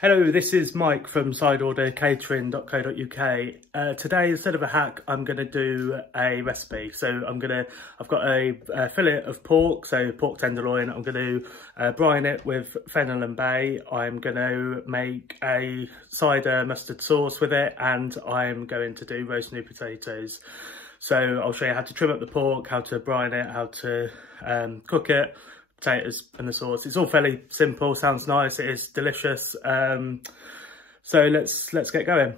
Hello, this is Mike from cidercatering.co.uk. Today, instead of a hack, I'm going to do a recipe. So I've got a fillet of pork, so pork tenderloin. I'm going to brine it with Fennel Bay. I'm going to make a cider mustard sauce with it, and I'm going to do roast new potatoes. So I'll show you how to trim up the pork, how to brine it, how to cook it, potatoes and the sauce. It's all fairly simple, sounds nice, it is delicious. So let's get going.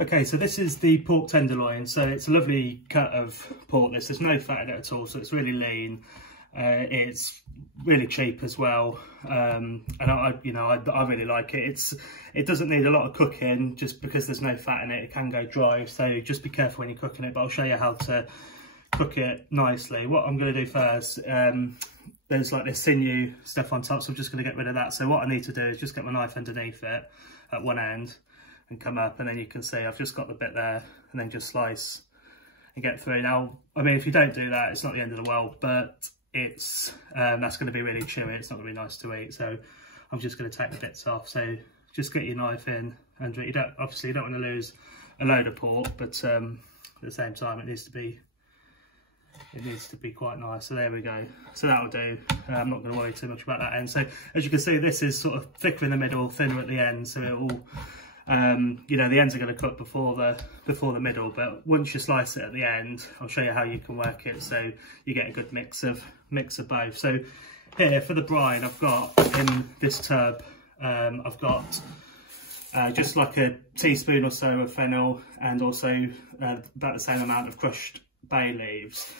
Okay, so this is the pork tenderloin. So it's a lovely cut of pork. There's no fat in it at all, so it's really lean. It's really cheap as well, and I really like it. It doesn't need a lot of cooking, just because there's no fat in it. It can go dry, so just be careful when you're cooking it. But I'll show you how to cook it nicely. What I'm going to do first, there's like this sinew stuff on top, so I'm just going to get rid of that. So what I need to do is just get my knife underneath it at one end and come up, and then you can see I've just got the bit there, and then just slice and get through. Now, I mean, if you don't do that, it's not the end of the world, but it's that's going to be really chewy. It's not going to be nice to eat, so I'm just going to take the bits off. So just get your knife in under it. You don't want to lose a load of pork, but at the same time, it needs to be quite nice. So there we go. So that'll do. I'm not going to worry too much about that end. So as you can see, this is sort of thicker in the middle, thinner at the end. So it all, the ends are going to cook before the middle. But once you slice it at the end, I'll show you how you can work it so you get a good mix of both. So here for the brine, I've got in this tub, I've got just like a teaspoon or so of fennel, and also about the same amount of crushed bay leaves.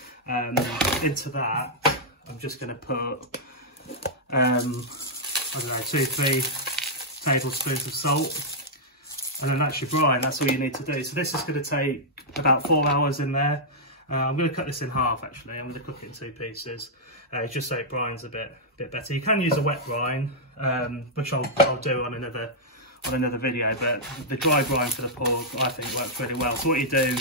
Into that, I'm just going to put, I don't know, 2-3 tablespoons of salt, and then that's your brine. That's all you need to do. So this is going to take about 4 hours in there. I'm going to cut this in half, actually. I'm going to cook it in 2 pieces, just so it brines a bit better. You can use a wet brine, which I'll do on another video, but the dry brine for the pork, I think, works really well. So what you do,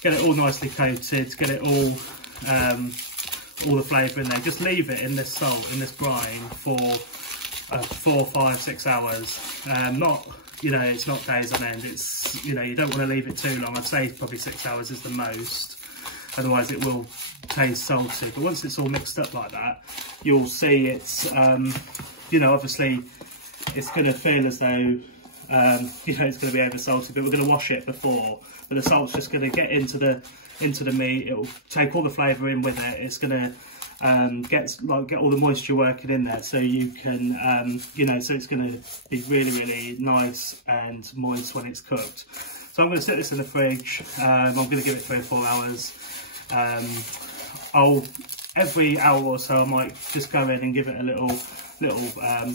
get it all nicely coated, get it all the flavour in there. Just leave it in this salt, in this brine, for 4, 5, 6 hours. It's not days on end. It's, you don't want to leave it too long. I'd say probably 6 hours is the most. Otherwise, it will taste salty. But once it's all mixed up like that, you'll see it's, obviously, it's going to feel as though, it's going to be over salty, but we're going to wash it before. But the salt's just going to get into the meat. It'll take all the flavour in with it. It's going to get all the moisture working in there, so you can, so it's going to be really, really nice and moist when it's cooked. So I'm going to set this in the fridge. I'm going to give it 3 or 4 hours. Every hour or so, I might just go in and give it a little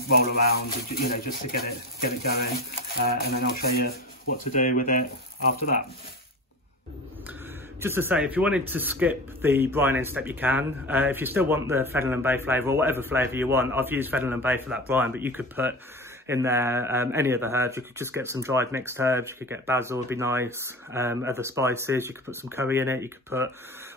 roll around, just to get it going, and then I'll show you what to do with it after that. Just to say, if you wanted to skip the brining step, you can. If you still want the Fennel Bay flavour, or whatever flavour you want, I've used Fennel Bay for that brine, but you could put in there any other herbs. You could just get some dried mixed herbs. You could get basil, would be nice. Other spices, you could put some curry in it. You could put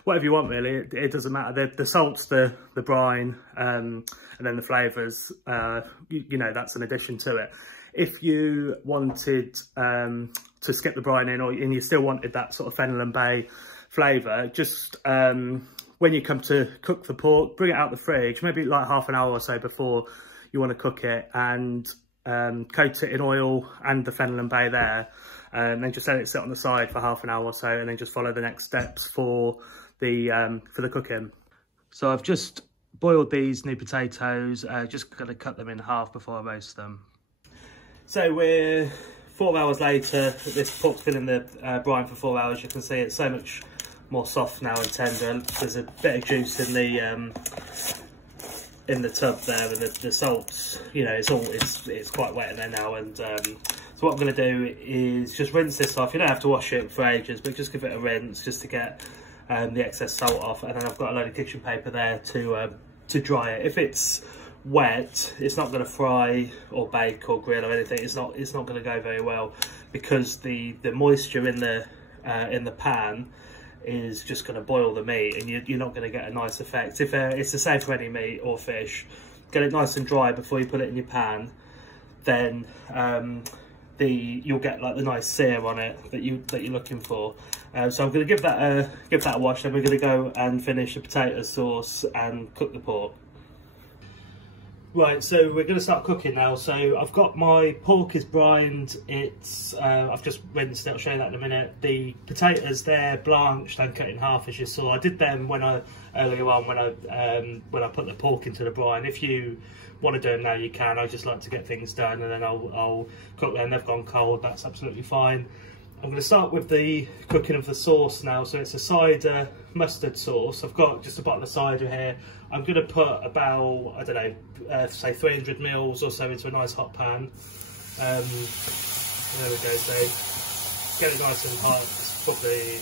whatever you want, really. It doesn't matter. The salt's the brine, and then the flavours, that's an addition to it. If you wanted to skip the brine in, and you still wanted that sort of Fennel Bay flavour, just when you come to cook the pork, bring it out the fridge, maybe like half an hour or so before you want to cook it, and coat it in oil and the Fennel Bay there, and then just let it sit on the side for half an hour or so, and then just follow the next steps for the cooking. So I've just boiled these new potatoes, just going to cut them in half before I roast them. So we're 4 hours later. This pork's been in the brine for 4 hours. You can see it's so much more soft now and tender. There's a bit of juice in the tub there, and the salt's, it's quite wet in there now. And so what I'm going to do is just rinse this off. You don't have to wash it for ages, but just give it a rinse just to get the excess salt off. And then I've got a load of kitchen paper there to dry it. If it's wet, it's not going to fry or bake or grill or anything. It's not going to go very well, because the moisture in the pan is just going to boil the meat, and you're not going to get a nice effect. If it's the same for any meat or fish, get it nice and dry before you put it in your pan, then you'll get like the nice sear on it that you're looking for. So I'm going to give that a wash, then we're going to go and finish the potato sauce and cook the pork. Right, so we're going to start cooking now. So I've got my pork is brined. It's I've just rinsed it. I'll show you that in a minute. The potatoes, they're blanched and cut in half, as you saw. I did them earlier on when I put the pork into the brine. If you want to do them now, you can. I just like to get things done, and then I'll cook them. They've gone cold. That's absolutely fine. I'm going to start with the cooking of the sauce now. So it's a cider mustard sauce. I've got just a bottle of cider here. I'm going to put about, I don't know, say 300 mils or so into a nice hot pan. There we go. So get it nice and hot. Probably,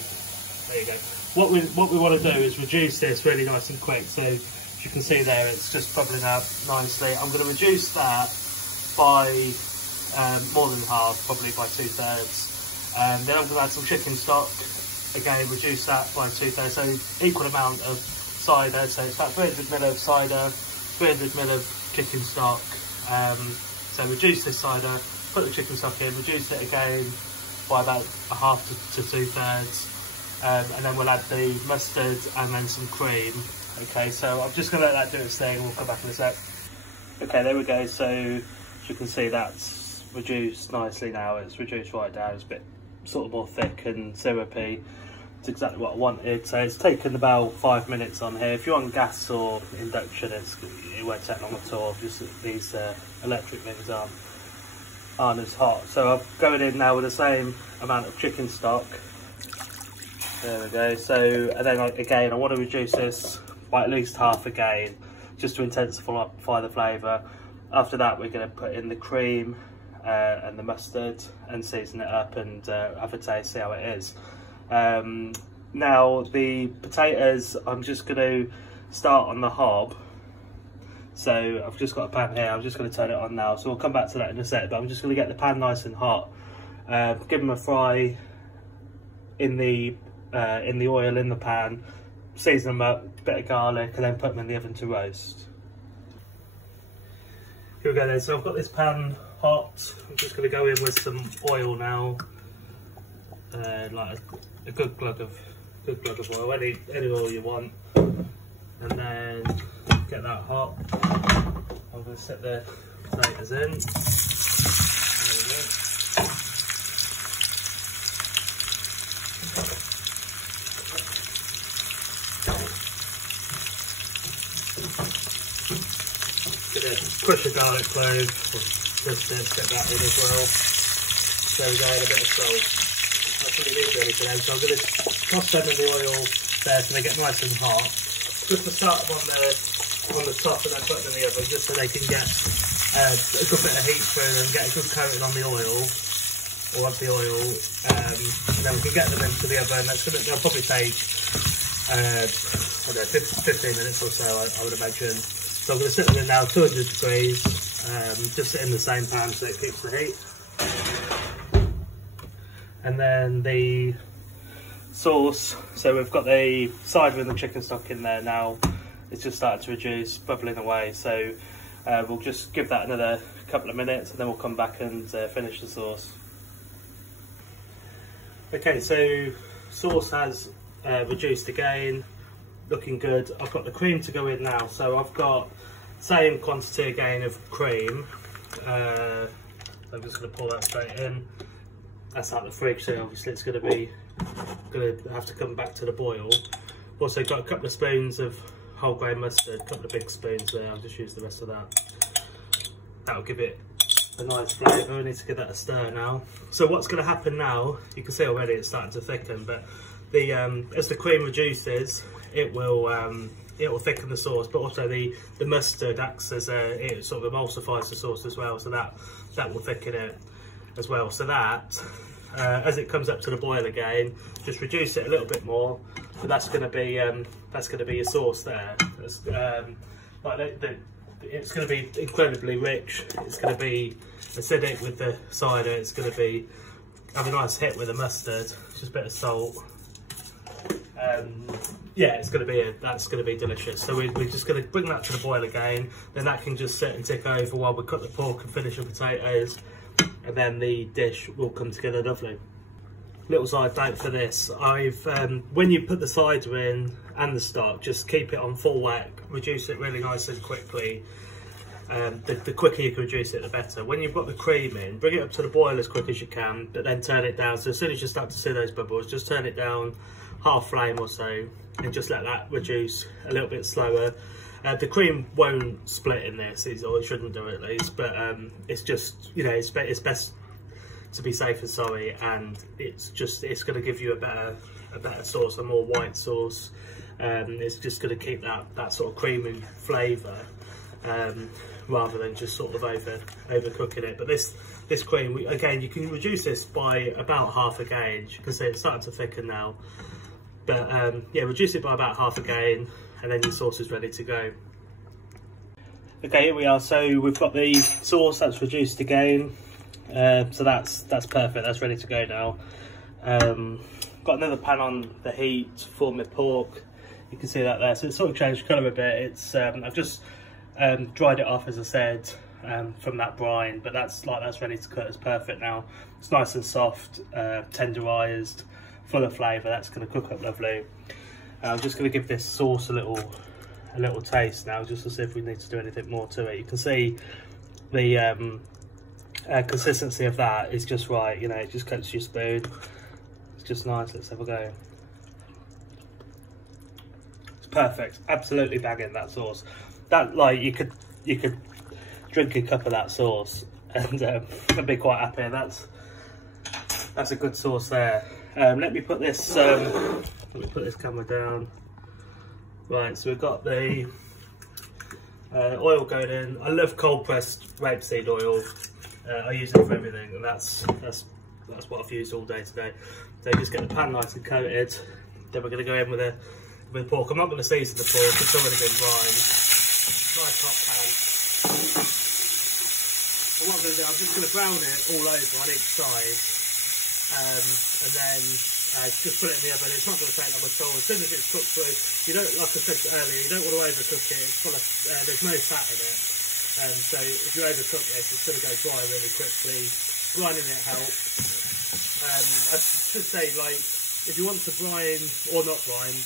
there you go. What we want to do is reduce this really nice and quick. So as you can see there, it's just bubbling up nicely. I'm going to reduce that by more than half, probably by 2/3. Then I'm going to add some chicken stock, again reduce that by 2/3, so equal amount of cider, so it's about 300ml of cider, 300ml of chicken stock. So reduce this cider, put the chicken stock in, reduce it again by about a half to 2/3, and then we'll add the mustard and then some cream. Okay, so I'm just going to let that do its thing, we'll come back in a sec. Okay, there we go, so as you can see that's reduced nicely now, it's reduced right down, it's a bit sort of more thick and syrupy. It's exactly what I wanted. So it's taken about 5 minutes on here. If you're on gas or induction, it won't take long at all. Just these electric things aren't as hot. So I'm going in now with the same amount of chicken stock. There we go. So, and then again, I want to reduce this by at least half again, just to intensify the flavour. After that, we're going to put in the cream and the mustard and season it up and have a taste, see how it is. Now the potatoes, I'm just going to start on the hob. So I've just got a pan here, I'm just going to turn it on now, so we'll come back to that in a sec, but I'm just going to get the pan nice and hot, give them a fry in the oil in the pan, season them up, a bit of garlic, and then put them in the oven to roast. Here we go then, so I've got this pan hot. I'm just going to go in with some oil now, like a good glug of oil, any oil you want, and then get that hot. I'm going to set the potatoes in. There we go. Crush a garlic clove, just get that in as well. There we go, and a bit of salt. That's what you need really for them. So I'm going to toss them in the oil there so they get nice and hot. Just to start them on the top and then put them in the oven, just so they can get a good bit of heat through them, get a good coating on the oil, or onto the oil, and then we can get them into the oven. They'll probably take I don't know, 15 minutes or so, I would imagine. So I'm going to sit them in now, 200 degrees, just in the same pan so it keeps the heat. And then the sauce, so we've got the cider and the chicken stock in there now. It's just started to reduce, bubbling away, so we'll just give that another couple of minutes and then we'll come back and finish the sauce. Okay, so sauce has reduced again, looking good. I've got the cream to go in now, so I've got same quantity again of cream. I'm just going to pour that straight in. That's out the fridge, so obviously it's going to have to come back to the boil. Also got a couple of spoons of whole grain mustard, a couple of big spoons there. I'll just use the rest of that. That'll give it a nice flavour. I need to give that a stir now. So what's going to happen now? You can see already it's starting to thicken, but as the cream reduces, it will thicken the sauce, but also the mustard acts as it sort of emulsifies the sauce as well, so that will thicken it as well. So that as it comes up to the boil again, just reduce it a little bit more. So that's going to be your sauce there. It's going to be incredibly rich. It's going to be acidic with the cider. It's going to have a nice hit with the mustard. Just a bit of salt. yeah, it's going to be that's going to be delicious. So we're just going to bring that to the boil again. Then that can just sit and tick over while we cook the pork and finish the potatoes, and then the dish will come together lovely. Little side note for this: when you put the cider in and the stock, just keep it on full whack. Reduce it really nice and quickly. The quicker you can reduce it, the better. When you've got the cream in, bring it up to the boil as quick as you can, but then turn it down. So as soon as you start to see those bubbles, just turn it down half flame or so, and just let that reduce a little bit slower. The cream won't split in this, or it shouldn't do at least, but it's just, you know, it's best to be safe and sorry, and it's going to give you a better sauce, a more white sauce. It's just going to keep that sort of creamy flavour, rather than just sort of overcooking it. But this cream, again, you can reduce this by about half a gauge. You can see it's starting to thicken now, but yeah, reduce it by about half a gauge, and then your sauce is ready to go. Okay, here we are. So we've got the sauce that's reduced again. So that's perfect. That's ready to go now. Got another pan on the heat for my pork. You can see that there. So it's sort of changed colour a bit. It's I've just dried it off, as I said, from that brine, but that's ready to cut. It's perfect now. It's nice and soft, tenderised, full of flavour. That's going to cook up lovely. I'm just going to give this sauce a little taste now, just to see if we need to do anything more to it. You can see the consistency of that is just right. You know, it just cuts your spoon. It's just nice. Let's have a go. It's perfect. Absolutely banging, that sauce. That, like, you could drink a cup of that sauce and I'd be quite happy. That's a good sauce there. Let me put this camera down. Right, so we've got the oil going in. I love cold pressed rapeseed oil. I use it for everything, and that's what I've used all day today. So just get the pan nice and coated. Then we're going to go in with the pork. I'm not going to season the pork; it's already been brined. Nice hot pan. And what I'm going to do, I'm just going to brown it all over on each side, and then just put it in the oven. It's not going to take that much at all. As soon as it's cooked through, you don't, like I said earlier, you don't want to overcook it. It's full of, there's no fat in it. So if you overcook this, it's going to go dry really quickly. Brining it helps. I should say, like, if you want to brine or not brine,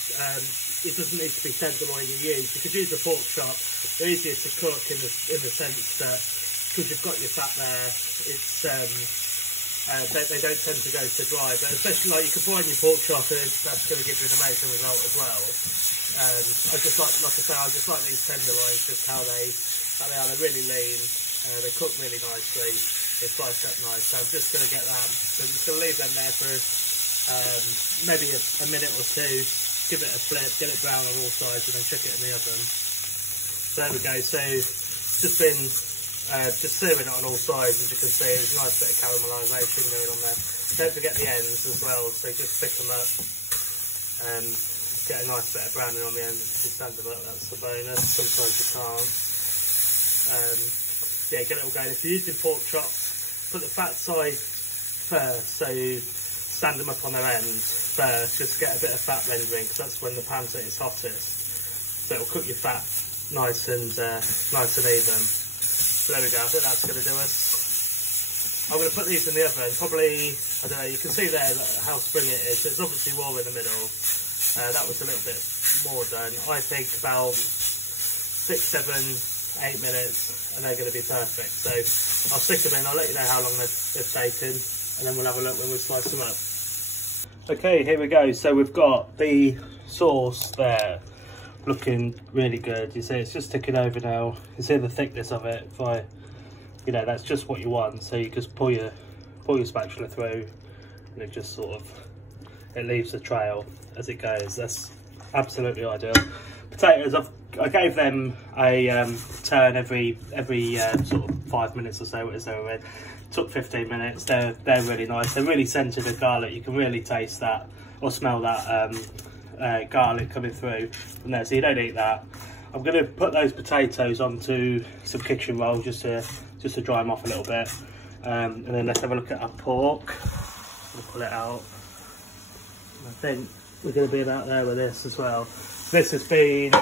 it doesn't need to be tenderloin you use. You could use a pork chop. They're easiest to cook in the sense that, because you've got your fat there, it's they don't tend to go to dry. But especially, like, you could brine your pork chop, and that's going to give you an amazing result as well. I just like I say, I just like these tenderloins, just how they are. They're really lean. They cook really nicely. They slice up nice. So I'm just going to get that. So I'm just going to leave them there for maybe a minute or two. Give it a flip, get it brown on all sides, and then chuck it in the oven. So there we go. So just been just searing it on all sides, as you can see. There's a nice bit of caramelisation going on there. Don't forget the ends as well. So just pick them up. Get a nice bit of browning on the ends. If you stand them up, that's the bonus. Sometimes you can't. Yeah, get it all going. If you're using pork chops, put the fat side first, so you stand them up on their ends first, just get a bit of fat rendering, because that's when the pan's at its hottest. So it'll cook your fat nice and even. So there we go, I think that's going to do us. I'm going to put these in the oven, probably, I don't know, you can see there how spring it is. It's obviously raw in the middle. That was a little bit more done. I think about 6, 7, 8 minutes, and they're going to be perfect. So I'll stick them in, I'll let you know how long they've taken, and then we'll have a look when we slice them up. Okay, here we go. So we've got the sauce there, looking really good. You see it's just ticking over now. You see the thickness of it. You know, that's just what you want. So you just pull your spatula through, and it just sort of, it leaves a trail as it goes. That's absolutely ideal. Potatoes, I gave them a turn every sort of 5 minutes or so as they were in. Took 15 minutes. They're really nice. They're really scented with garlic. You can really taste that or smell that garlic coming through from there. So you don't eat that. I'm going to put those potatoes onto some kitchen roll just to dry them off a little bit, and then let's have a look at our pork. We'll pull it out. I think we're going to be about there with this as well. This has been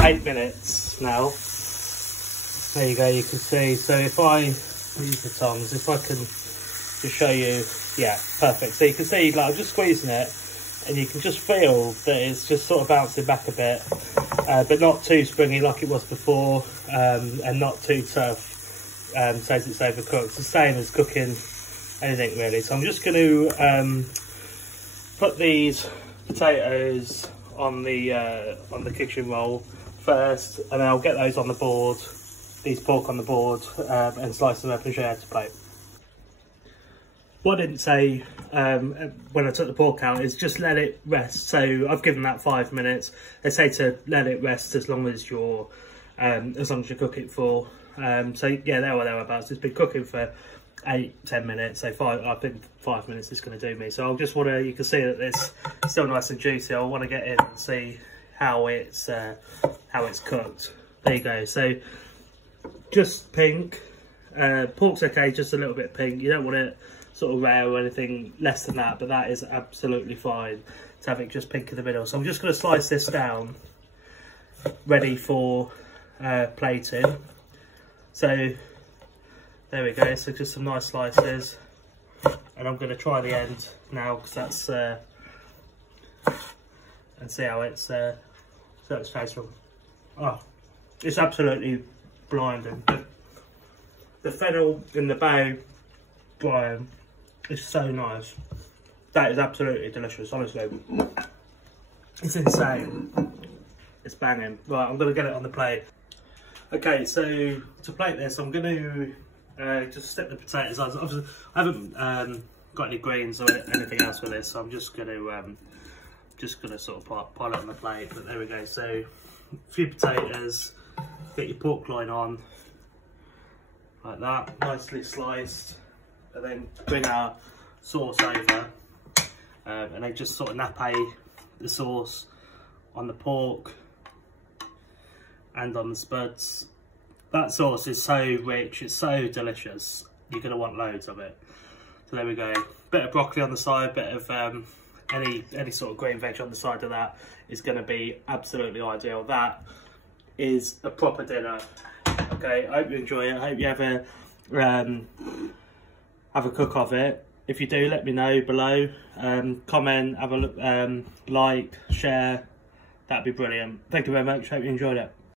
8 minutes now. There you go, you can see. So if I use the tongs, if I can just show you, yeah, perfect. So you can see, like, I'm just squeezing it, and you can just feel that it's just sort of bouncing back a bit, but not too springy like it was before, and not too tough, says it's overcooked. It's the same as cooking anything really. So I'm just going to put these potatoes on the kitchen roll first, and then I'll get those on the board, these pork on the board, and slice them up and share to plate. What I didn't say when I took the pork out is just let it rest. So I've given that 5 minutes. They say to let it rest as long as you cook it for. So yeah, there or thereabouts. It's been cooking for 8-10 minutes. So I think 5 minutes is going to do me. So I'll just want to, you can see that it's still nice and juicy. I want to get in and see how it's cooked. There you go. So just pink. Pork's okay, just a little bit pink. You don't want it sort of rare or anything less than that, but that is absolutely fine to have it just pink in the middle. So I'm just going to slice this down, ready for plating. So there we go. So just some nice slices, and I'm going to try the end now because that's and see how it's tasteful. Oh, it's absolutely blinding. The Fennel in the Bay brine is so nice. That is absolutely delicious, honestly. It's insane. It's banging. Right, I'm going to get it on the plate. Okay, so to plate this, I'm going to just stick the potatoes on. Obviously, I haven't got any greens or anything else with this, so I'm just going to sort of pile it on the plate. But there we go. So a few potatoes, get your pork loin on like that, nicely sliced. And then bring our sauce over, and then just sort of nappe the sauce on the pork and on the spuds. That sauce is so rich, it's so delicious. You're going to want loads of it. So there we go. Bit of broccoli on the side, bit of any sort of green veg on the side of that is going to be absolutely ideal. That is a proper dinner. Okay, I hope you enjoy it. I hope you have a cook of it. If you do, let me know below. Comment, have a look, like, share. That'd be brilliant. Thank you very much. Hope you enjoyed it.